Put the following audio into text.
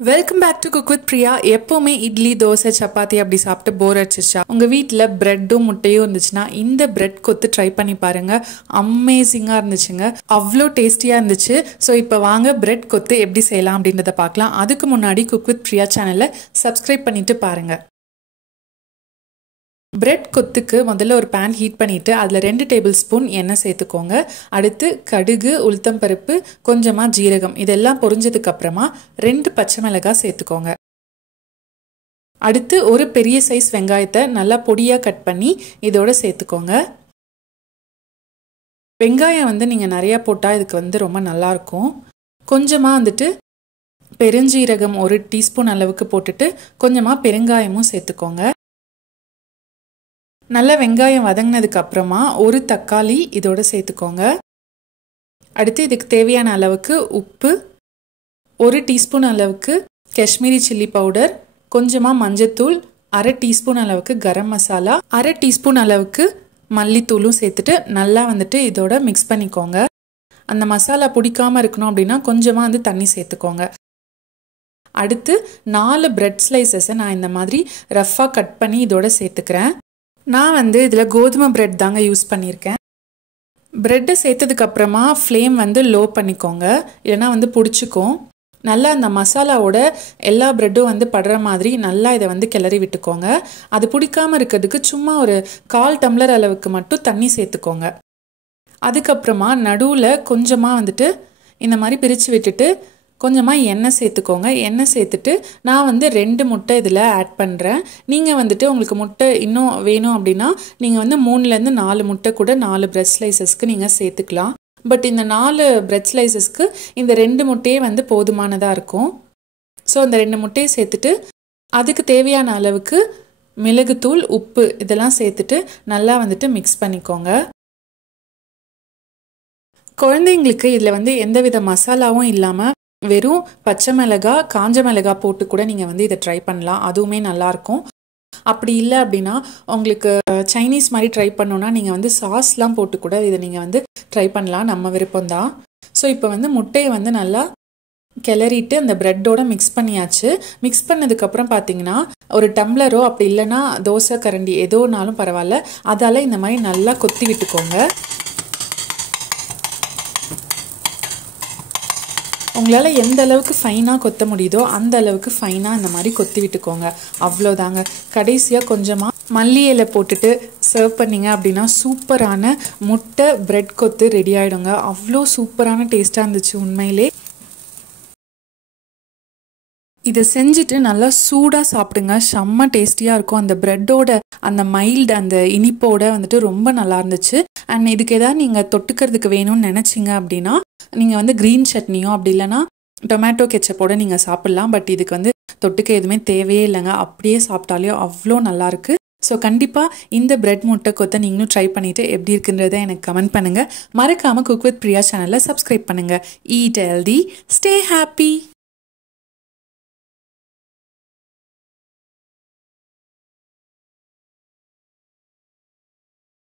Welcome back to cook with Priya. எப்போவுமே இட்லி தோசை சப்பாத்தி அப்படி சாப்பிட்டு போர் அடிச்சிச்சா உங்கள் வீட்டில் ப்ரெட்டும் முட்டையும் இருந்துச்சுன்னா இந்த ப்ரெட் கொத்து ட்ரை பண்ணி பாருங்கள். அமேசிங்காக இருந்துச்சுங்க, அவ்வளோ டேஸ்டியாக இருந்துச்சு. ஸோ இப்போ வாங்க ப்ரெட் கொத்து எப்படி செய்யலாம் அப்படின்றத பார்க்கலாம். அதுக்கு முன்னாடி குக் வித் பிரியா சேனலை சப்ஸ்கிரைப் பண்ணிட்டு பாருங்கள். பிரெட் கொத்துக்கு முதல்ல ஒரு பேன் ஹீட் பண்ணிவிட்டு அதில் 2 டேபிள் ஸ்பூன் எண்ணெய் சேர்த்துக்கோங்க. அடுத்து கடுகு, உளுத்தம்பருப்பு, கொஞ்சமாக ஜீரகம் இதெல்லாம் பொரிஞ்சதுக்கு அப்புறமா 2 பச்சை மிளகாய் சேர்த்துக்கோங்க. அடுத்து ஒரு பெரிய சைஸ் வெங்காயத்தை நல்லா பொடியாக கட் பண்ணி இதோட சேர்த்துக்கோங்க. வெங்காயம் நீங்கள் நிறையா போட்டால் இதுக்கு ரொம்ப நல்லாயிருக்கும். கொஞ்சமாக பெருஞ்சீரகம் 1 டீஸ்பூன் அளவுக்கு போட்டுட்டு கொஞ்சமாக பெருங்காயமும் சேர்த்துக்கோங்க. நல்ல வெங்காயம் வதங்கினதுக்கு அப்புறமா ஒரு தக்காளி இதோட சேர்த்துக்கோங்க. அடுத்து இதுக்கு தேவையான அளவுக்கு உப்பு, 1 டீஸ்பூன் அளவுக்கு காஷ்மீரி சில்லி பவுடர், கொஞ்சமாக மஞ்சத்தூள், 1/2 டீஸ்பூன் அளவுக்கு கரம் மசாலா, 1/2 டீஸ்பூன் அளவுக்கு மல்லித்தூளும் சேர்த்துட்டு நல்லா இதோட மிக்ஸ் பண்ணிக்கோங்க. அந்த மசாலா பிடிக்காமல் இருக்கணும் அப்படின்னா கொஞ்சமாக தண்ணி சேர்த்துக்கோங்க. அடுத்து 4 பிரெட் ஸ்லைசஸை நான் இந்த மாதிரி ரஃப்பாக கட் பண்ணி இதோட சேர்த்துக்கிறேன். நான் இதில் கோதுமை பிரெட் தாங்க யூஸ் பண்ணியிருக்கேன். பிரெட்டை சேர்த்ததுக்கப்புறமா ஃப்ளேம் லோ பண்ணிக்கோங்க, இல்லைனா பிடிச்சிக்கும். நல்லா அந்த மசாலாவோட எல்லா பிரெட்டும் படுற மாதிரி நல்லா இதை கிளறி விட்டுக்கோங்க. அது பிடிக்காமல் இருக்கிறதுக்கு சும்மா ஒரு 1/4 டம்ளர் அளவுக்கு மட்டும் தண்ணி சேர்த்துக்கோங்க. அதுக்கப்புறமா நடுவில் கொஞ்சமாக இந்த மாதிரி பிரித்து விட்டுட்டு கொஞ்சமாக எண்ணெய் சேர்த்துக்கோங்க. எண்ணெய் சேர்த்துட்டு நான் 2 முட்டை இதில் ஆட் பண்ணுறேன். நீங்கள் உங்களுக்கு முட்டை இன்னும் வேணும் அப்படின்னா நீங்கள் 3லேருந்து 4 முட்டை கூட 4 பிரெட் ஸ்லைசஸ்க்கு நீங்கள் சேர்த்துக்கலாம். பட் இந்த 4 பிரெட் ஸ்லைசஸ்க்கு இந்த 2 முட்டையே போதுமானதாக இருக்கும். ஸோ அந்த 2 முட்டையை சேர்த்துட்டு அதுக்கு தேவையான அளவுக்கு மிளகுத்தூள், உப்பு இதெல்லாம் சேர்த்துட்டு நல்லா மிக்ஸ் பண்ணிக்கோங்க. குழந்தைங்களுக்கு இதில் எந்தவித மசாலாவும் இல்லாமல் வெறும் பச்சை மிளகாய், காஞ்ச மிளகாய் போட்டு கூட நீங்கள் இதை ட்ரை பண்ணலாம், அதுவுமே நல்லாயிருக்கும். அப்படி இல்லை அப்படின்னா உங்களுக்கு சைனீஸ் மாதிரி ட்ரை பண்ணோன்னா நீங்கள் சாஸ்லாம் போட்டு கூட இதை நீங்கள் ட்ரை பண்ணலாம், நம்ம விருப்பம்தான். ஸோ இப்போ முட்டையை நல்லா கிளறிட்டு அந்த ப்ரெட்டோட மிக்ஸ் பண்ணியாச்சு. மிக்ஸ் பண்ணதுக்கப்புறம் பார்த்தீங்கன்னா ஒரு டம்ளரோ அப்படி இல்லைன்னா தோசை கரண்டி எதோனாலும் பரவாயில்ல, அதால் இந்த மாதிரி நல்லா கொத்தி விட்டுக்கோங்க. உங்களால் எந்த அளவுக்கு ஃபைனாக கொத்த முடியுதோ அந்த அளவுக்கு ஃபைனாக இந்த மாதிரி கொத்தி விட்டுக்கோங்க. அவ்வளோதாங்க. கடைசியாக கொஞ்சமாக மல்லி இலை போட்டுட்டு சர்வ் பண்ணிங்க அப்படின்னா சூப்பரான முட்டை பிரெட் கொத்து ரெடி ஆகிடுங்க. அவ்வளோ சூப்பரான டேஸ்ட்டாக இருந்துச்சு உண்மையிலே. இதை செஞ்சுட்டு நல்லா சூடாக சாப்பிடுங்க, செம்ம டேஸ்டியாக இருக்கும். அந்த ப்ரெட்டோட அந்த மைல்டு அந்த இனிப்போட ரொம்ப நல்லா இருந்துச்சு. அண்ட் இதுக்கு ஏதாவது நீங்கள் தொட்டுக்கிறதுக்கு வேணும்னு நினச்சிங்க அப்படின்னா நீங்கள் க்ரீன் சட்னியோ அப்படி இல்லைன்னா டொமேட்டோ கெச்சப்போட நீங்கள் சாப்பிட்லாம். பட் இதுக்கு தொட்டுக்க எதுவுமே தேவையே இல்லைங்க, அப்படியே சாப்பிட்டாலே அவ்வளோ நல்லாயிருக்கு. ஸோ கண்டிப்பாக இந்த பிரெட் முட்டை கொத்தை நீங்களும் ட்ரை பண்ணிவிட்டு எப்படி இருக்குன்றதை எனக்கு கமெண்ட் பண்ணுங்கள். மறக்காமல் குக் வித் பிரியா சேனலை சப்ஸ்கிரைப் பண்ணுங்கள். Eat healthy, stay happy.